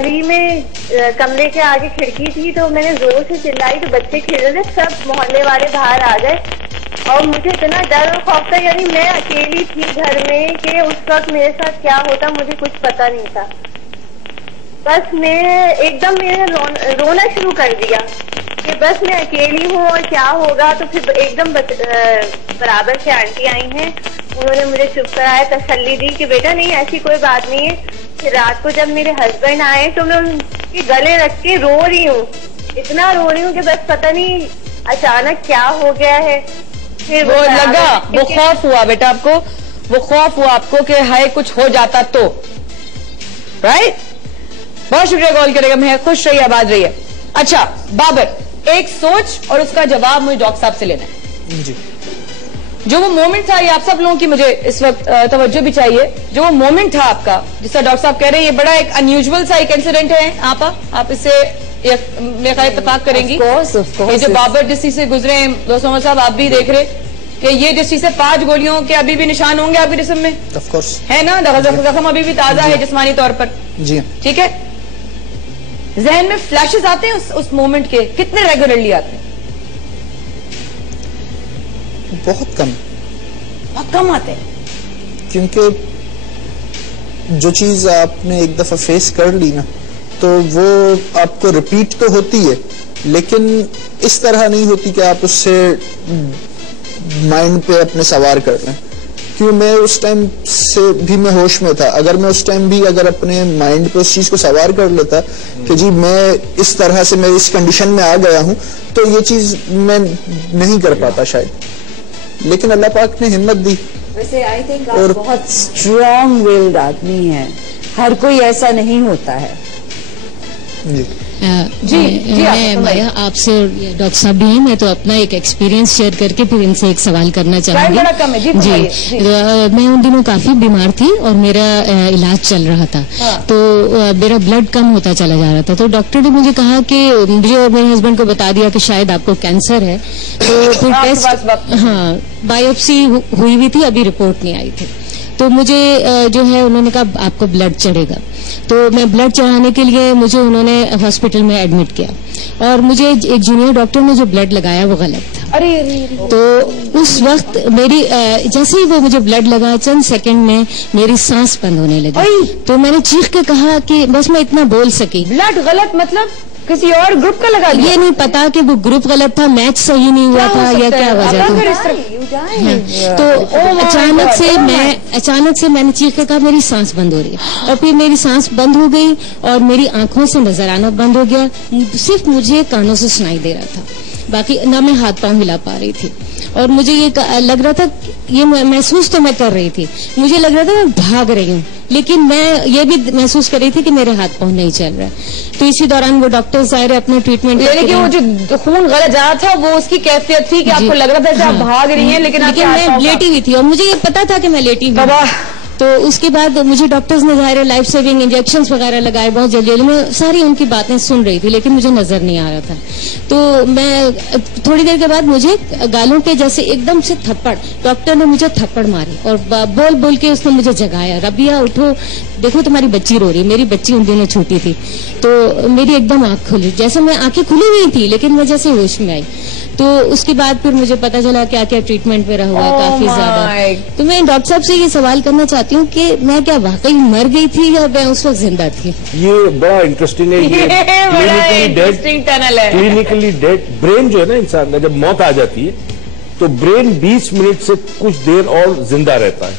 गली में कमरे के आगे खिड़की थी, तो मैंने जोर से चिल्लाई तो बच्चे खेल रहे थे, सब मोहल्ले वाले बाहर आ गए और मुझे इतना डर और खौफ था, यानी मैं अकेली थी घर में कि उस वक्त मेरे साथ क्या होता मुझे कुछ पता नहीं था। बस मैं एकदम मैंने रोना शुरू कर दिया कि बस मैं अकेली हूँ और क्या होगा। तो फिर एकदम बराबर से आंटी आई हैं, उन्होंने मुझे चुप कराया, तसल्ली दी कि बेटा नहीं ऐसी कोई बात नहीं है। फिर रात को जब मेरे हस्बैंड आए तो मैं उनके गले रख के रो रही हूँ, इतना रो रही हूँ कि बस पता नहीं अचानक क्या हो गया है। फिर वो लगा, वो खौफ हुआ बेटा आपको, वो खौफ हुआ आपको कि हाय कुछ हो जाता तो, राइट? बहुत शुक्रिया कॉल करेगा, मैं खुश रहिए, आबाद रहिए। अच्छा बाबर, एक सोच और उसका जवाब मुझे डॉक्टर साहब से लेना है जी। जो वो मोमेंट था, ये आप सब लोगों की मुझे इस वक्त तवज्जो भी चाहिए, जो वो मोमेंट था आपका जिसका डॉक्टर साहब कह रहे हैं ये बड़ा एक अनयूजुअल सा एक इंसिडेंट है, आप इससे मेरे ख्याल इत्तेफाक करेंगी। ये जो बाबर जिस चीज से गुजरे हैं दोस्तों साहब, आप भी देख रहे कि ये जिस चीज से 5 गोलियों के अभी भी निशान होंगे आपके जिस्म में, ऑफ कोर्स है ना, जख्म अभी भी ताजा है जिस्मानी तौर पर जी, ठीक है। जहन में फ्लैशेस आते हैं उस मोमेंट के, कितने रेगुलरली आते हैं? बहुत कम आते हैं, क्योंकि जो चीज आपने एक दफा फेस कर ली ना तो वो आपको रिपीट तो होती है, लेकिन इस तरह नहीं होती कि आप उससे माइंड पे अपने सवार कर लें। क्यों, मैं उस टाइम से भी मैं होश में था, अगर मैं उस टाइम भी अगर अपने माइंड पे उस चीज को सवार कर लेता कि जी मैं इस तरह से मैं इस कंडीशन में आ गया हूं, तो ये चीज मैं नहीं कर पाता शायद, लेकिन अल्लाह पाक ने हिम्मत दी। वैसे आई थिंक आप बहुत स्ट्रॉन्ग विल्ड आदमी हैं, हर कोई ऐसा नहीं होता है। जी मैं आपसे डॉक्टर साहब भी हैं, मैं तो अपना एक एक्सपीरियंस शेयर करके फिर इनसे एक सवाल करना चाहूंगी। जी, मैं उन दिनों काफी बीमार थी और मेरा इलाज चल रहा था। तो मेरा ब्लड कम होता चला जा रहा था, तो डॉक्टर ने मुझे कहा कि मुझे और मेरे हस्बैंड को बता दिया कि शायद आपको कैंसर है। तो फिर टेस्ट, हाँ, बायोप्सी हुई हुई थी, अभी रिपोर्ट नहीं आई थी। तो मुझे जो है उन्होंने कहा आपको ब्लड चढ़ेगा, तो मैं ब्लड चढ़ाने के लिए मुझे उन्होंने हॉस्पिटल में एडमिट किया और मुझे एक जूनियर डॉक्टर ने जो ब्लड लगाया वो गलत था। अरे तो उस वक्त मेरी जैसे ही वो मुझे ब्लड लगा, चंद सेकंड में मेरी सांस बंद होने लगी। तो मैंने चीख के कहा कि बस मैं इतना बोल सकी। ब्लड गलत मतलब किसी और ग्रुप का लगा दिया? ये नहीं पता कि वो ग्रुप गलत था, मैच सही नहीं हुआ था या क्या वजह थी। तो अचानक से मैंने चीख के कहा मेरी सांस बंद हो रही है, और फिर मेरी सांस बंद हो गई और मेरी आंखों से नजर आना बंद हो गया, सिर्फ मुझे कानों से सुनाई दे रहा था, बाकी ना मैं हाथ पांव हिला पा रही थी। और मुझे ये लग रहा था, ये महसूस तो मैं कर रही थी, मुझे लग रहा था मैं भाग रही हूँ, लेकिन मैं ये भी महसूस कर रही थी कि मेरे हाथ पांव नहीं चल रहा है। तो इसी दौरान वो डॉक्टर ज़ाहिर अपना ट्रीटमेंट, यानी कि वो जो खून गलत जा रहा था वो उसकी कैफियत थी कि आपको लग रहा था कि आप भाग रही हैं, लेकिन मैं लेटी हुई थी और मुझे ये पता था कि मैं लेटी हुई। तो उसके बाद मुझे डॉक्टर्स ने ज़ाहिर लाइफ सेविंग इंजेक्शंस वगैरह लगाए बहुत जल्दी, मैं सारी उनकी बातें सुन रही थी, लेकिन मुझे नजर नहीं आ रहा था। तो मैं थोड़ी देर के बाद मुझे गालों पे जैसे एकदम से थप्पड़, डॉक्टर ने मुझे थप्पड़ मारी और बोल बोल के उसने मुझे जगाया, रबिया उठो, देखो तुम्हारी बच्ची रो रही है। मेरी बच्ची उन दिनों छोटी थी, तो मेरी एकदम आंख खुली, जैसे मैं आंखें खुली हुई थी लेकिन मैं जैसे होश में आई। तो उसके बाद फिर मुझे पता चला क्या क्या ट्रीटमेंट मेरा हुआ, काफी ज्यादा। तो मैं डॉक्टर साहब से ये सवाल करना चाहती हूँ कि मैं क्या वाकई मर गई थी या मैं उस वक्त जिंदा थी? ये बड़ा इंटरेस्टिंग है, क्लिनिकली डेड ब्रेन जो है ना इंसान का, जब मौत आ जाती है तो ब्रेन 20 मिनट से कुछ देर और जिंदा रहता है।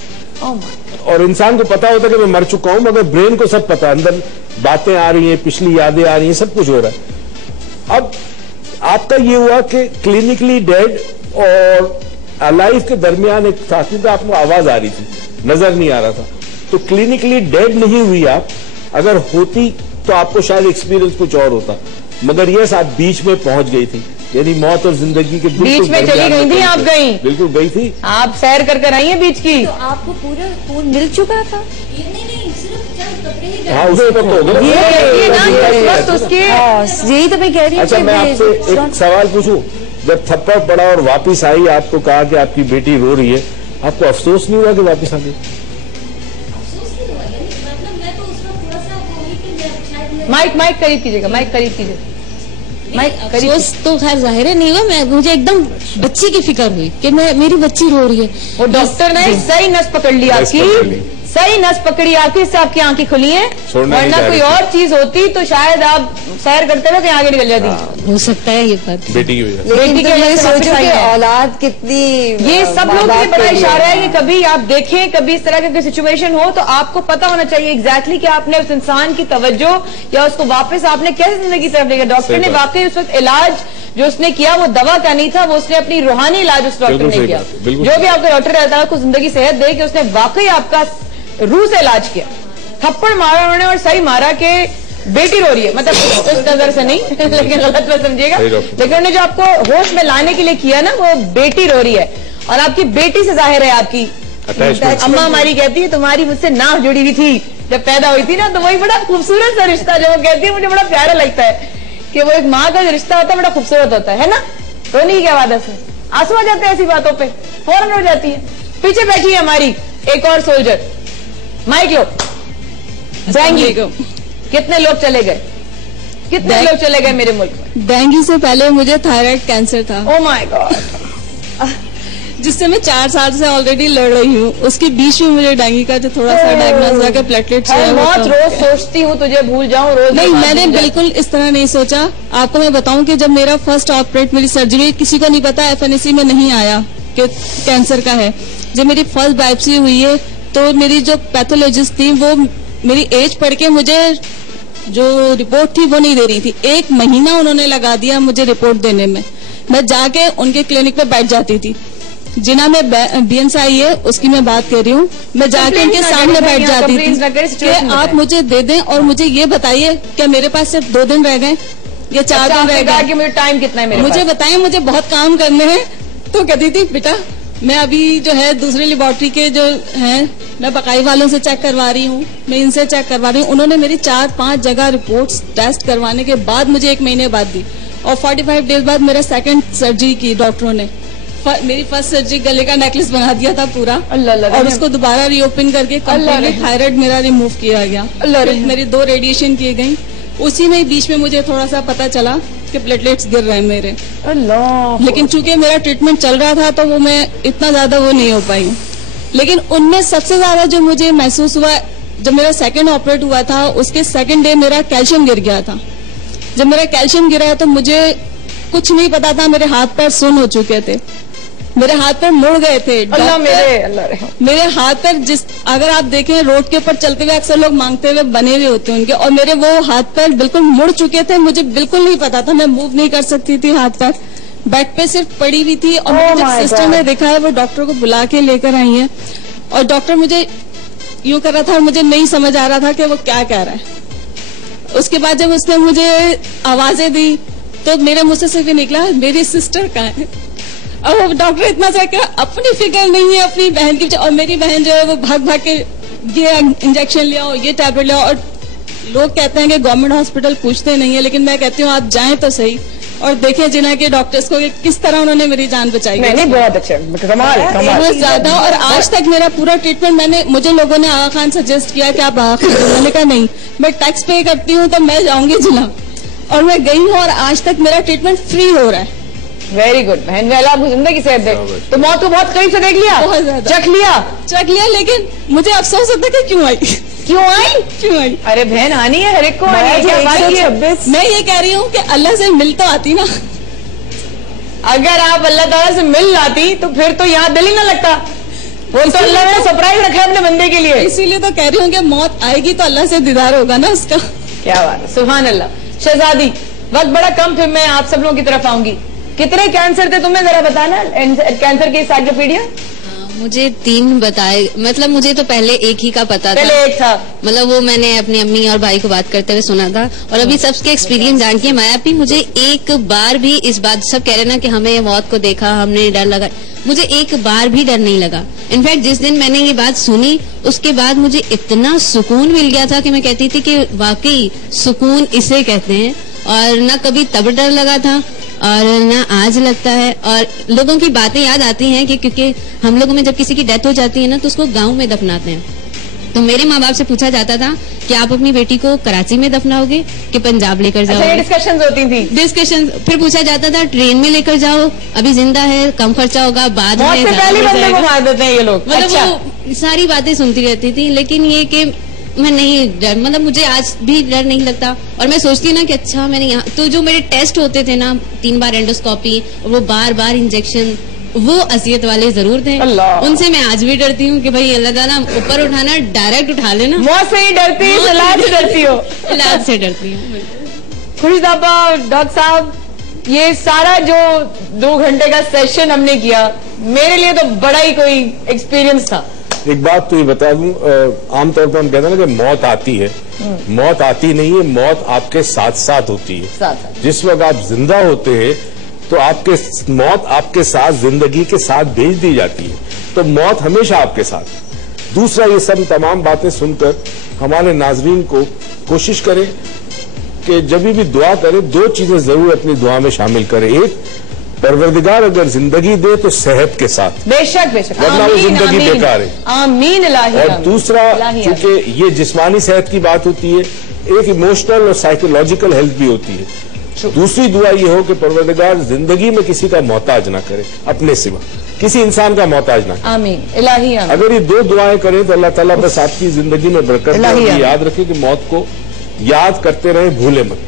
और इंसान को पता होता है कि मैं मर चुका हूं, मगर ब्रेन को सब पता है, अंदर बातें आ रही हैं, पिछली यादें आ रही हैं, सब कुछ हो रहा है। अब आपका ये हुआ कि क्लिनिकली डेड और अलाइव के दरमियान एक था, क्योंकि आपको आवाज आ रही थी, नजर नहीं आ रहा था। तो क्लिनिकली डेड नहीं हुई आप, अगर होती तो आपको शायद एक्सपीरियंस कुछ और होता, मगर यस आप बीच में पहुंच गई थी, यानी मौत और जिंदगी के बीच में चली गई थी आप? गई, बिल्कुल गई थी। आप सैर कर आई हैं बीच की? तो आपको पूरा खून मिल चुका था? हाँ, उसके तो होगा यही तो मैं कह रही हूँ। अच्छा, मैं आपसे एक सवाल पूछूं, जब थप्पड़ पड़ा और वापिस आई, आपको कहा कि आपकी बेटी रो रही है, आपको अफसोस नहीं हुआ कि वापिस आ गई? माइक करीब कीजिएगा, माइक करीब कीजिए, माइक करीब। अफसोस तो खैर जाहिर है नहीं हुआ, मुझे एकदम बच्ची की फिक्र हुई कि मेरी बच्ची रो रही है। वो डॉक्टर ने सही नस पकड़ ली आपकी, सही नस पकड़ी आपकी, इससे आपकी आंखें खुली हैं, वरना कोई और चीज होती तो शायद आप सैर करते हुए कहीं आगे निकल जाती। हो सकता है ये बात बेटी की वजह से। बेटी की वजह से सोचो कि औलाद कितनी, ये सब लोग ये बड़ा इशारा है कि कभी आप देखें, कभी इस तरह की कोई सिचुएशन हो तो आपको पता होना चाहिए एग्जैक्टली कि आपने उस इंसान की तवज्जो या उसको वापस आपने कैसे जिंदगी तरफ लेकर। डॉक्टर ने वाकई उस वक्त इलाज जो उसने किया वो दवा का नहीं था, वो उसने अपनी रूहानी इलाज उस डॉक्टर ने किया। जो भी आपका डॉक्टर रहता है, आपको जिंदगी सेहत दे कि उसने वाकई आपका रूह से इलाज किया। थप्पड़ मारा उन्होंने और सही मारा कि बेटी रो रही है, मतलब उस नजर से नहीं लेकिन गलत मत समझिएगा, लेकिन उन्होंने जो आपको होश में लाने के लिए किया ना, वो बेटी रो रही है और आपकी बेटी से जाहिर है आपकी। अम्मा हमारी कहती है तुम्हारी मुझसे नाव जुड़ी हुई थी जब पैदा हुई थी ना, तो वही बड़ा खूबसूरत सा रिश्ता जो वो कहती है, मुझे बड़ा प्यारा लगता है कि वो एक माँ का जो रिश्ता होता है बड़ा खूबसूरत होता है ना। रोने की क्या बात है, आंसू आ जाते हैं ऐसी बातों पे, फौरन हो जाती है। पीछे बैठी है हमारी एक और सोल्जर, माइक लो। डेंगू कितने लोग चले गए, कितने लोग चले गए मेरे मुल्क में? डेंगू से पहले मुझे थायराइड कैंसर था। ओह माय गॉड, जिससे मैं 4 साल से ऑलरेडी लड़ रही हूँ। उसके बीच में मुझे डेंगू का जो थोड़ा सा डायग्नोज हुआ कि प्लेटलेट्स है। मौत रोज सोचती हूँ तुझे भूल जाऊँ, रोज नहीं, मैंने बिल्कुल इस तरह नहीं सोचा। आपको मैं बताऊं कि जब मेरा फर्स्ट ऑपरेट, मेरी सर्जरी, किसी को नहीं पता, FNAC में नहीं आया कि कैंसर का है। जब मेरी फर्स्ट बायोप्सी हुई है तो मेरी जो पैथोलॉजिस्ट थी वो मेरी एज पढ़ के मुझे जो रिपोर्ट थी वो नहीं दे रही थी। 1 महीना उन्होंने लगा दिया मुझे रिपोर्ट देने में। मैं जाके उनके क्लिनिक पे बैठ जाती थी, जिना में BNCI है उसकी मैं बात कर रही हूँ। मैं जाके उनके सामने बैठ जाती थी कि आप मुझे दे दें और मुझे ये बताइए क्या मेरे पास सिर्फ 2 दिन रह गए या 4 दिन रह गए, मुझे टाइम कितना है मेरे मुझे बताएं, मुझे बहुत काम करने हैं। तो कहती थी बेटा मैं अभी जो है दूसरी लेबोरेटरी के जो हैं मैं बकाई वालों से चेक करवा रही हूँ, मैं इनसे चेक करवा रही हूँ। उन्होंने मेरी 4-5 जगह रिपोर्ट्स टेस्ट करवाने के बाद मुझे 1 महीने बाद दी और 45 डेज बाद मेरा सेकंड सर्जरी की डॉक्टरों ने। मेरी फर्स्ट सर्जरी गले का नेकलेस बना दिया था पूरा, और उसको दोबारा रीओपन करके कंप्लीटली थायराइड मेरा रिमूव किया गया। मेरी 2 रेडिएशन किए गई। उसी में बीच में मुझे थोड़ा सा पता चला कि प्लेटलेट्स गिर रहे हैं मेरे, लेकिन चूंकि मेरा ट्रीटमेंट चल रहा था तो वो मैं इतना ज्यादा वो नहीं हो पाई। लेकिन उनमें सबसे ज्यादा जो मुझे महसूस हुआ, जब मेरा सेकंड ऑपरेट हुआ था उसके सेकंड डे मेरा कैल्शियम गिर गया था। जब मेरा कैल्शियम गिरा तो मुझे कुछ नहीं पता था, मेरे हाथ पैर सुन्न हो चुके थे, मेरे हाथ पैर मुड़ गए थे। मेरे हाथ पैर अगर आप देखें रोड के ऊपर चलते हुए अक्सर लोग मांगते हुए बने हुए होते हैं उनके, और मेरे वो हाथ पैर बिल्कुल मुड़ चुके थे। मुझे बिल्कुल नहीं पता था, मैं मूव नहीं कर सकती थी, हाथ पैर बेड पे सिर्फ पड़ी हुई थी। और मुझे जब सिस्टर ने देखा है वो डॉक्टर को बुला के लेकर आई है, और डॉक्टर मुझे यूं कर रहा था, मुझे नहीं समझ आ रहा था कि वो क्या कह रहा है। उसके बाद जब उसने मुझे आवाजें दी तो मेरे मुंह से सिर्फ निकला मेरी सिस्टर कहाँ है। और वो डॉक्टर इतना सा क्या अपनी फिक्र नहीं है अपनी बहन की, और मेरी बहन जो है वो भाग भाग के ये इंजेक्शन ले आओ, ये टैबलेट ले आओ। और लोग कहते हैं कि गवर्नमेंट हॉस्पिटल पूछते नहीं है, लेकिन मैं कहती हूँ आप जाएं तो सही और देखें जिन्हें के डॉक्टर्स को किस तरह उन्होंने मेरी जान बचाई। नहीं, बहुत अच्छे, बहुत ज्यादा। और आज तक मेरा पूरा ट्रीटमेंट मुझे लोगों ने आगा खान सजेस्ट किया कि आप आगा खान, मैंने कहा नहीं, मैं टैक्स पे करती हूँ तो मैं जाऊंगी जिला, और मैं गई हूँ और आज तक मेरा ट्रीटमेंट फ्री हो रहा है। वेरी गुड बहन, वेला आपको जिंदगी से दे। तो मौत को बहुत करीब से देख लिया, बहुत ज्यादा चख लिया, लेकिन मुझे अफसोस होता है कि क्यों आई। अरे बहन आनी है हर एक को, मैं ये कह रही हूँ कि अल्लाह से मिल तो आती ना। अगर आप अल्लाह ताला से मिल लाती तो फिर तो यहाँ दिल ही ना लगता। वो तो अल्लाह ने सरप्राइज रखा है अपने बंदे के लिए, इसीलिए तो कह रही हूँ कि मौत आएगी तो अल्लाह से दीदार होगा ना उसका। क्या बात है, सुभान अल्लाह। शहजादी, वक्त बड़ा कम, फिर मैं आप सब लोगों की तरफ आऊंगी। कितने कैंसर थे तुम्हें जरा बताना, कैंसर की साइक्लोपीडिया? मुझे 3 बताए, मतलब मुझे तो पहले एक ही का पता था। पहले एक था, मतलब वो मैंने अपनी अम्मी और भाई को बात करते हुए सुना था, और अभी सबके एक्सपीरियंस जान के मायापी मुझे एक बार भी इस बात, सब कह रहे ना कि हमें मौत को देखा हमने डर लगा, मुझे एक बार भी डर नहीं लगा। इनफैक्ट जिस दिन मैंने ये बात सुनी उसके बाद मुझे इतना सुकून मिल गया था कि मैं कहती थी कि वाकई सुकून इसे कहते हैं, और न कभी तब डर लगा था और ना आज लगता है। और लोगों की बातें याद आती हैं कि क्योंकि हम लोगों में जब किसी की डेथ हो जाती है ना तो उसको गांव में दफनाते हैं, तो मेरे माँ बाप से पूछा जाता था कि आप अपनी बेटी को कराची में दफनाओगे कि पंजाब लेकर जाओगे। डिस्कशन होती थी। डिस्कशन फिर पूछा जाता था ट्रेन में लेकर जाओ, अभी जिंदा है, कम खर्चा होगा, बाद में पहले बंदे को मार देते हैं ये लोग। मतलब वो सारी बातें सुनती रहती थी, लेकिन ये कि मैं नहीं डर, मतलब मुझे आज भी डर नहीं लगता। और मैं सोचती ना कि अच्छा मैंने यहाँ तो जो मेरे टेस्ट होते थे ना, 3 बार एंडोस्कोपी और वो बार इंजेक्शन, वो असलियत वाले जरूर थे। उनसे मैं आज भी डरती हूँ कि भाई अल्लाह ताला ऊपर उठाना, डायरेक्ट उठा लेना। मौत से ही डरती है, इलाज से डरती हो? इलाज से डरती हूँ। खुशदाबा डॉक्टर साहब, ये सारा जो 2 घंटे का सेशन हमने किया, मेरे लिए तो बड़ा ही कोई एक्सपीरियंस था। एक बात तो ये बता दूं, आमतौर पर हम कहते हैं ना कि मौत आती है, मौत आती नहीं है, मौत आपके साथ साथ होती है। जिस वक्त आप जिंदा होते हैं तो आपके मौत आपके साथ जिंदगी के साथ भेज दी जाती है, तो मौत हमेशा आपके साथ। दूसरा, ये सब तमाम बातें सुनकर हमारे नाजरीन को कोशिश करें कि जब भी दुआ करें 2 चीजें जरूर अपनी दुआ में शामिल करें। एक, परवरदिगार अगर जिंदगी दे तो सेहत के साथ, बेशक बेशक, वरना वो जिंदगी बेकार है। आमीन इलाही। और दूसरा, क्योंकि ये जिस्मानी सेहत की बात होती है, एक इमोशनल और साइकोलॉजिकल हेल्थ भी होती है। दूसरी दुआ ये हो कि परवरदिगार जिंदगी में किसी का मोहताज ना करे, अपने सिवा किसी इंसान का मोहताज ना करे। आमीन इलाही। अगर ये 2 दुआएं करें तो अल्लाह ताला बस आपकी जिंदगी में बरकत दे। याद रखें कि मौत को याद करते रहे, भूले मत।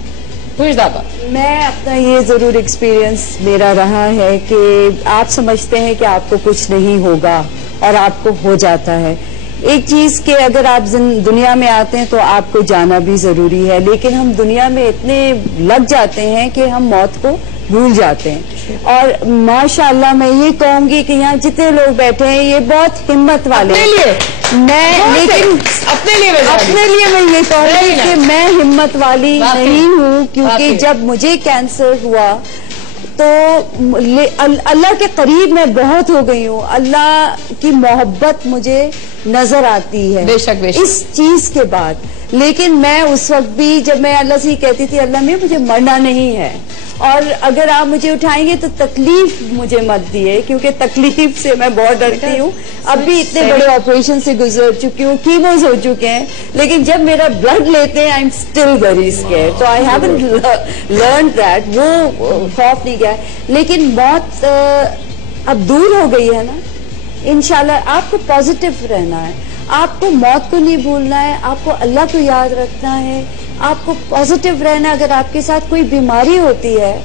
मैं अपना ये जरूर एक्सपीरियंस मेरा रहा है कि आप समझते हैं कि आपको कुछ नहीं होगा और आपको हो जाता है। एक चीज के अगर आप दुनिया में आते हैं तो आपको जाना भी जरूरी है, लेकिन हम दुनिया में इतने लग जाते हैं कि हम मौत को भूल जाते हैं। और माशाल्लाह मैं ये कहूंगी कि यहाँ जितने लोग बैठे हैं ये बहुत हिम्मत वाले हैं। लेकिन अपने लिए मैं ये कहूंगी कि मैं हिम्मत वाली नहीं हूँ, क्योंकि जब मुझे कैंसर हुआ तो अल्लाह के करीब मैं बहुत हो गई हूँ। अल्लाह की मोहब्बत मुझे नजर आती है बेशक इस चीज के बाद। लेकिन मैं उस वक्त भी जब मैं अल्लाह से कहती थी, अल्लाह में मुझे मरना नहीं है, और अगर आप मुझे उठाएंगे तो तकलीफ मुझे मत दिए, क्योंकि तकलीफ से मैं बहुत डरती हूँ। अब भी इतने बड़े ऑपरेशन से गुजर चुकी हूँ, कीमोस हो चुके हैं, लेकिन जब मेरा ब्लड लेते हैं I am still very scared. So I haven't learn that, वो खौफ नहीं गया। लेकिन मौत अब दूर हो गई है ना, इंशाल्लाह। आपको पॉजिटिव रहना है, आपको मौत को नहीं भूलना है, आपको अल्लाह को याद रखना है, आपको पॉजिटिव रहना। अगर आपके साथ कोई बीमारी होती है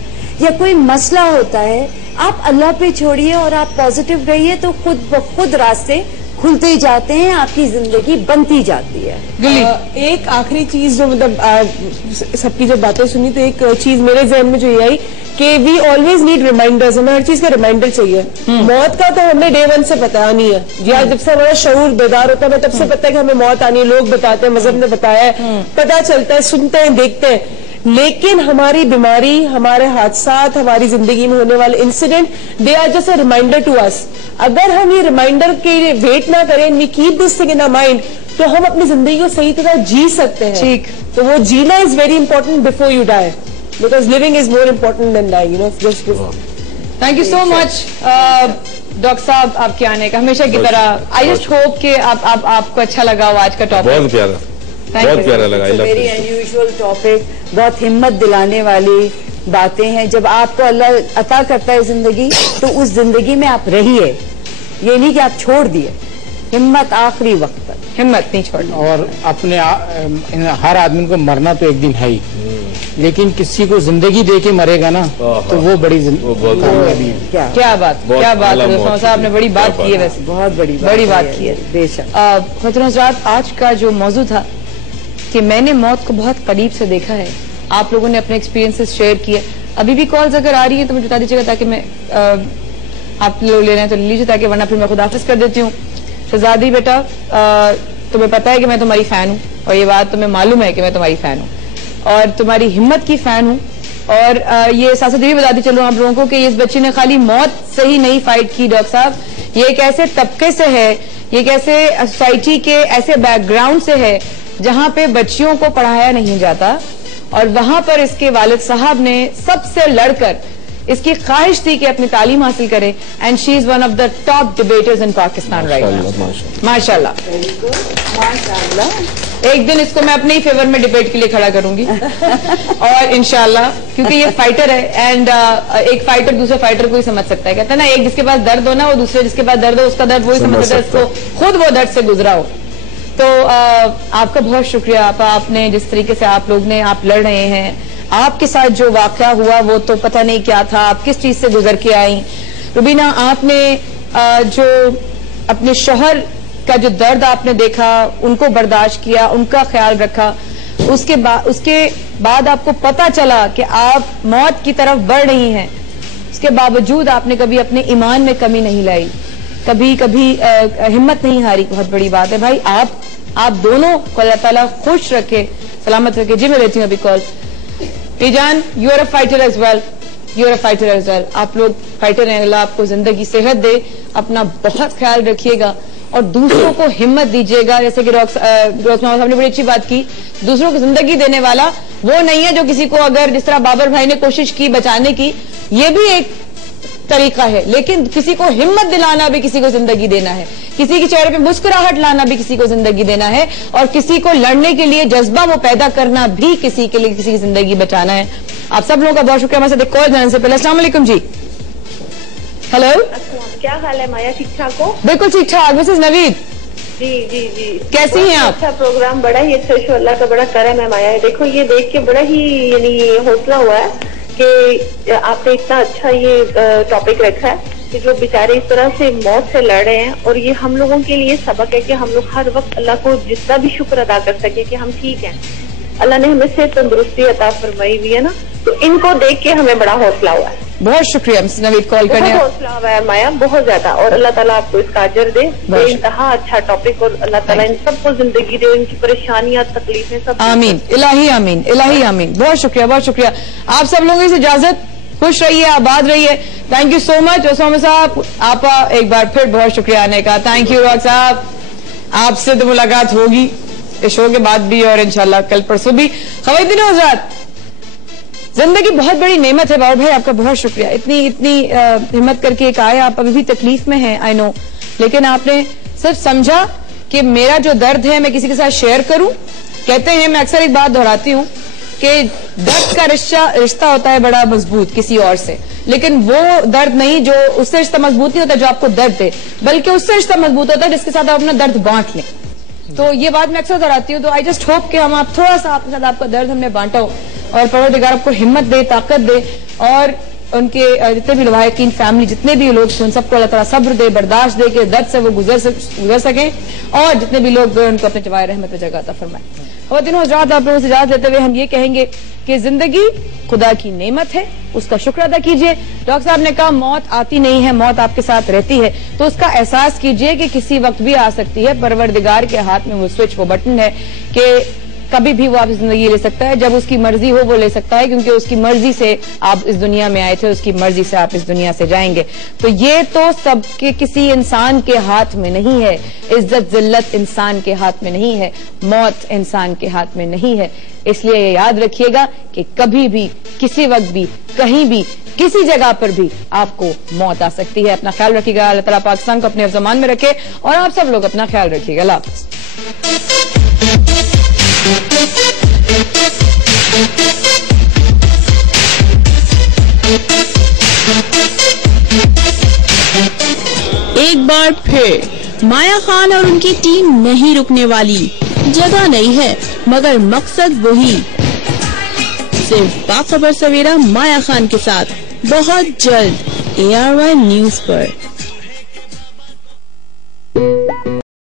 या कोई मसला होता है, आप अल्लाह पे छोड़िए और आप पॉजिटिव रहिए, तो खुद ब खुद रास्ते खुलते जाते हैं, आपकी जिंदगी बनती जाती है। एक आखिरी चीज जो मतलब सबकी जब बातें सुनी तो एक चीज मेरे जहन में जो ये आई कि वी ऑलवेज नीड रिमाइंडर्स। हमें हर चीज का रिमाइंडर चाहिए। मौत का तो हमें डे 1 से पता नहीं है, या जब से हमारा शऊर बेदार होता है तब से पता है कि हमें मौत आनी है। लोग बताते हैं, मजहब ने बताया है, पता चलता है, सुनते हैं, देखते हैं। लेकिन हमारी बीमारी, हमारे हादसात, हमारी जिंदगी में होने वाले incident, they are just a reminder to us. अगर हम ये रिमाइंडर के लिए वेट ना करें, we keep this thing in our mind, तो हम अपनी जिंदगी को सही तरह जी सकते हैं। ठीक, तो वो जीना is very important before you die, because living is more important than dying, you know. Thank you so much doctor साहब, आपके आने का हमेशा की तरह। आई जस्ट होप कि आपको अच्छा लगा हो आज का टॉपिक। बहुत प्यारा, बहुत प्यारा लगा। वेरी अनयूजुअल टॉपिक, बहुत हिम्मत दिलाने वाली बातें हैं। जब आपको अल्लाह अता करता है जिंदगी, तो उस जिंदगी में आप रहिए, ये नहीं कि आप छोड़ दिए। हिम्मत आखिरी वक्त तक, हिम्मत नहीं छोड़ना। और अपने हर आदमी को मरना तो एक दिन है ही, लेकिन किसी को जिंदगी दे के मरेगा ना, तो वो बड़ी कामयाबी है। क्या बात, क्या बात है साहब, आपने बड़ी बात की है, वैसे बहुत बड़ी बात की है। बेशक। ख़वातीन हज़रात, आज का जो मौजू था कि मैंने मौत को बहुत करीब से देखा है, आप लोगों ने अपने एक्सपीरियंसेस शेयर किए। अभी भी कॉल्स अगर आ रही है तो मुझे बता दीजिएगा, ताकि मैं आप लोग ले रहे हैं तो ले लीजिए, ताकि वरना फिर मैं खुद हाफिज कर देती हूँ। शहजादी बेटा, तुम्हें पता है कि मैं तुम्हारी फैन हूँ, और ये बात तुम्हें मालूम है कि मैं तुम्हारी फैन हूँ और तुम्हारी हिम्मत की फैन हूँ। और ये साथ साथ भी बताती चलूँ आप लोगों को कि इस बच्ची ने खाली मौत से ही नहीं फाइट की डॉक्टर साहब, ये एक ऐसे तबके से है, ये एक ऐसे सोसाइटी के ऐसे बैकग्राउंड से है जहाँ पे बच्चियों को पढ़ाया नहीं जाता, और वहां पर इसके वालिद साहब ने सबसे लड़कर इसकी ख्वाहिश थी कि अपनी तालीम हासिल करे, and she is one of the top debtors in Pakistan right now. माशाल्लाह, एक दिन इसको मैं अपने ही फेवर में डिबेट के लिए खड़ा करूंगी और इंशाल्लाह, क्योंकि ये फाइटर है, एंड एक फाइटर दूसरे फाइटर को ही समझ सकता है। कहता है ना, एक जिसके पास दर्द हो ना, वो दूसरे जिसके पास दर्द हो उसका दर्द वही समझ सकता है, इसको खुद वो दर्द से गुजरा हो। तो आपका बहुत शुक्रिया आपने जिस तरीके से आप लोग ने आप लड़ रहे हैं, आपके साथ जो वाकया हुआ वो तो पता नहीं क्या था, आप किस चीज से गुजर के आई। रुबीना, आपने जो अपने शौहर का जो दर्द आपने देखा, उनको बर्दाश्त किया, उनका ख्याल रखा, उसके बाद आपको पता चला कि आप मौत की तरफ बढ़ रही हैं, उसके बावजूद आपने कभी अपने ईमान में कमी नहीं लाई, कभी हिम्मत नहीं हारी। बहुत बड़ी बात है भाई। आप दोनों को अल्लाह ताला खुश रखे, सलामत रखे। जी मैं लेती हूँ अभी कॉल। पीजान, you are a fighter as well, you are a fighter as well. आप लोग फाइटर हैं, अल्लाह आपको जिंदगी सेहत दे, अपना बहुत ख्याल रखिएगा और दूसरों को हिम्मत दीजिएगा। जैसे कि रोज साहब ने बड़ी अच्छी बात की, दूसरों को जिंदगी देने वाला वो नहीं है जो किसी को, अगर जिस तरह बाबर भाई ने कोशिश की बचाने की, ये भी एक तरीका है, लेकिन किसी को हिम्मत दिलाना भी किसी को जिंदगी देना है, किसी के चेहरे पे मुस्कुराहट लाना भी किसी को जिंदगी देना है, और किसी को लड़ने के लिए जज्बा वो पैदा करना भी किसी के लिए किसी की जिंदगी बचाना है। आप सब लोगों का बहुत शुक्रिया। हमारे साथ कॉल जाने से पहले अस्सलाम वालेकुम जी। हेलो, क्या हाल है माया? ठीक ठाक हो? बिल्कुल ठीक ठाक। मिसेस नवीद, जी जी जी, कैसी हैं आप? अच्छा प्रोग्राम, बड़ा ही अच्छा, अल्लाह का बड़ा करम है माया। देखो ये देख के बड़ा ही यानी हौसला हुआ है कि आपने इतना अच्छा ये टॉपिक रखा है कि जो बेचारे इस तरह से मौत से लड़ रहे हैं, और ये हम लोगों के लिए सबक है कि हम लोग हर वक्त अल्लाह को जितना भी शुक्र अदा कर सके कि हम ठीक हैं। अल्लाह ने हमें से तंदुरुस्ती अता फरमाई हुई है ना, तो इनको देख के हमें बड़ा हौसला हुआ है। बहुत शुक्रिया मिस नवीद कॉल करने का। हौसला हुआ है माया, बहुत ज्यादा, और अल्लाह ताला आपको इसका अजर दे। इंतहा अच्छा टॉपिक, और अल्लाह ताला इन सबको जिंदगी दे, इनकी परेशानियां तकलीफें सब। आमीन, इलाही आमीन, इलाही आमीन। बहुत शुक्रिया, बहुत शुक्रिया। आप सब लोगों से इजाजत, खुश रहिए, आबाद रहिए। Thank you so much Osama साहब, आप एक बार फिर बहुत शुक्रिया आने का। थैंक यू राज साहब, आपसे तो मुलाकात होगी इस शो के बाद भी और इंशाल्लाह कल परसों भी। खवातीन हज़रात, जिंदगी बहुत बड़ी नेमत है। बाबा भाई आपका बहुत शुक्रिया, इतनी हिम्मत करके एक आए। आप अभी भी तकलीफ में हैं, आई नो, लेकिन आपने सिर्फ समझा कि मेरा जो दर्द है मैं किसी के साथ शेयर करूं। कहते हैं, मैं अक्सर एक बात दोहराती हूं कि दर्द का रिश्ता होता है बड़ा मजबूत किसी और से, लेकिन वो दर्द नहीं जो उससे रिश्ता मजबूत नहीं होता जो आपको दर्द दे, बल्कि उससे रिश्ता मजबूत होता है जिसके साथ आप अपना दर्द बांट लें। तो ये बात मैं अक्सर दोहराती हूँ। तो आई जस्ट होप कि हम आप थोड़ा सा आपके साथ आपका दर्द हमने बांटा हो, और परवरदिगार आपको हिम्मत दे, ताकत दे, और उनके जितने भी लवाहिकीन फैमिली, जितने भी लोग उन सबको अल्लाह ताला सब्र दे, बर्दाश्त दे के दर्द से वो गुजर सकें, और जितने भी लोग उनको अपने जवाए रहमत में जगह अता फरमाए। और दिनों रात आप लोगों से इजाजत लेते हुए हम ये कहेंगे कि जिंदगी खुदा की नेमत है, उसका शुक्र अदा कीजिए। डॉक्टर साहब ने कहा मौत आती नहीं है, मौत आपके साथ रहती है, तो उसका एहसास कीजिए कि किसी वक्त भी आ सकती है। परवरदिगार के हाथ में वो स्विच, वो बटन है कि कभी भी वो आपकी जिंदगी ले सकता है, जब उसकी मर्जी हो वो ले सकता है, क्योंकि उसकी मर्जी से आप इस दुनिया में आए थे, उसकी मर्जी से आप इस दुनिया से जाएंगे। तो ये तो सबके किसी इंसान के हाथ में नहीं है, इज्जत जिल्लत इंसान के हाथ में नहीं है, मौत इंसान के हाथ में नहीं है। इसलिए ये याद रखिएगा कि कभी भी, किसी वक्त भी, कहीं भी, किसी जगह पर भी आपको मौत आ सकती है। अपना ख्याल रखिएगा, अल्लाह ताला पाकिस्तान को अपने ज़मान में रखे, और आप सब लोग अपना ख्याल रखिएगा। अल्लाह हाफ़िज़। एक बार फिर माया खान और उनकी टीम नहीं रुकने वाली। जगह नहीं है मगर मकसद वही। सिर्फ बाखबर सवेरा माया खान के साथ बहुत जल्द ARY न्यूज पर।